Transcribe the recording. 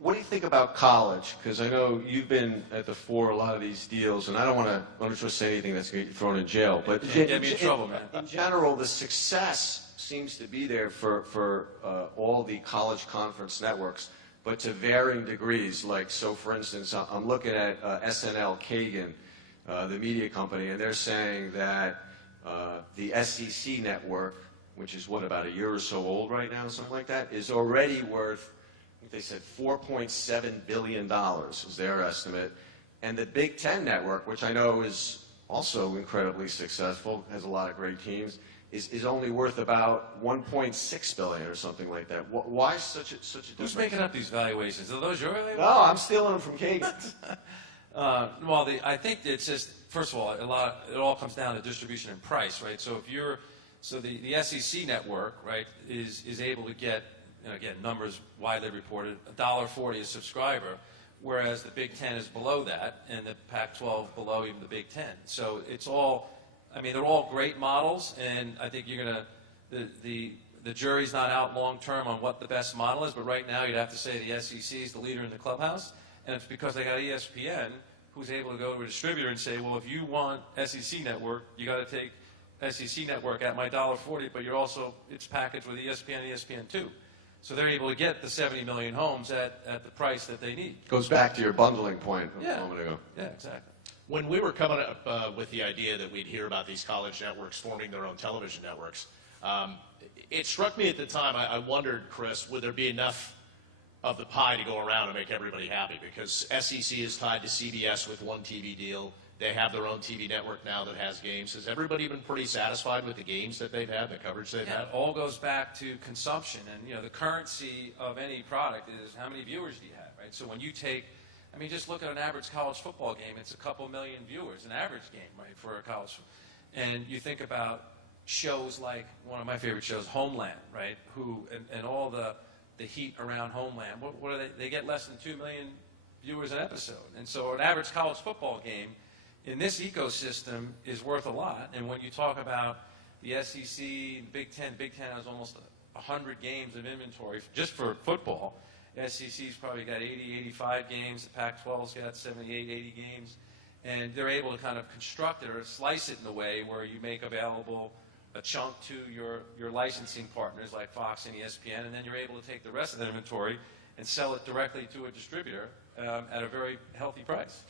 what do you think about college? Because I know you've been at the fore of a lot of these deals, and I don't want to say anything that's going to get you thrown in jail. But get me in trouble, man. In general, the success seems to be there for all the college conference networks, but to varying degrees. Like, so for instance, I'm looking at SNL Kagan, the media company, and they're saying that the SEC network, which is what, about a year or so old right now, something like that, is already worth, I think they said $4.7 billion is their estimate. And the Big Ten network, which I know is also incredibly successful, has a lot of great teams, is only worth about $1.6 billion or something like that. Why such a difference? Who's making up these valuations? Are those your valuations? No, I'm stealing them from Kagan's. Well, I think it's just, first of all, it all comes down to distribution and price, right? So if you're, the SEC network, right, is able to get, and again, numbers widely reported, $1.40 a subscriber, whereas the Big Ten is below that, and the Pac-12 below even the Big Ten. So it's all, I mean, they're all great models, and I think you're going to, the jury's not out long term on what the best model is, but right now you'd have to say the SEC is the leader in the clubhouse, and it's because they got ESPN, who's able to go to a distributor and say, well, if you want SEC network, you got to take SEC network at my $1.40, but you're also, it's packaged with ESPN and ESPN2. So they're able to get the 70 million homes at the price that they need. Goes back to your bundling point a moment ago. Yeah, exactly. When we were coming up with the idea that we'd hear about these college networks forming their own television networks, it struck me at the time, I wondered, Chris, would there be enough of the pie to go around and make everybody happy? Because SEC is tied to CBS with one TV deal. They have their own TV network now that has games. Has everybody been pretty satisfied with the games that they've had, the coverage they've had? It all goes back to consumption. And, you know, the currency of any product is how many viewers do you have, right? So when you take, I mean, just look at an average college football game. It's a couple million viewers, an average game, right, for a college. And you think about shows like one of my favorite shows, Homeland, right, and all the heat around Homeland. What are they? They get less than 2 million viewers an episode. And so an average college football game in this ecosystem is worth a lot. And when you talk about the SEC, Big Ten has almost 100 games of inventory just for football. SEC's probably got 80, 85 games. The Pac-12's got 78, 80 games. And they're able to kind of construct it or slice it in a way where you make available a chunk to your licensing partners like Fox and ESPN, and then you're able to take the rest of the inventory and sell it directly to a distributor at a very healthy price.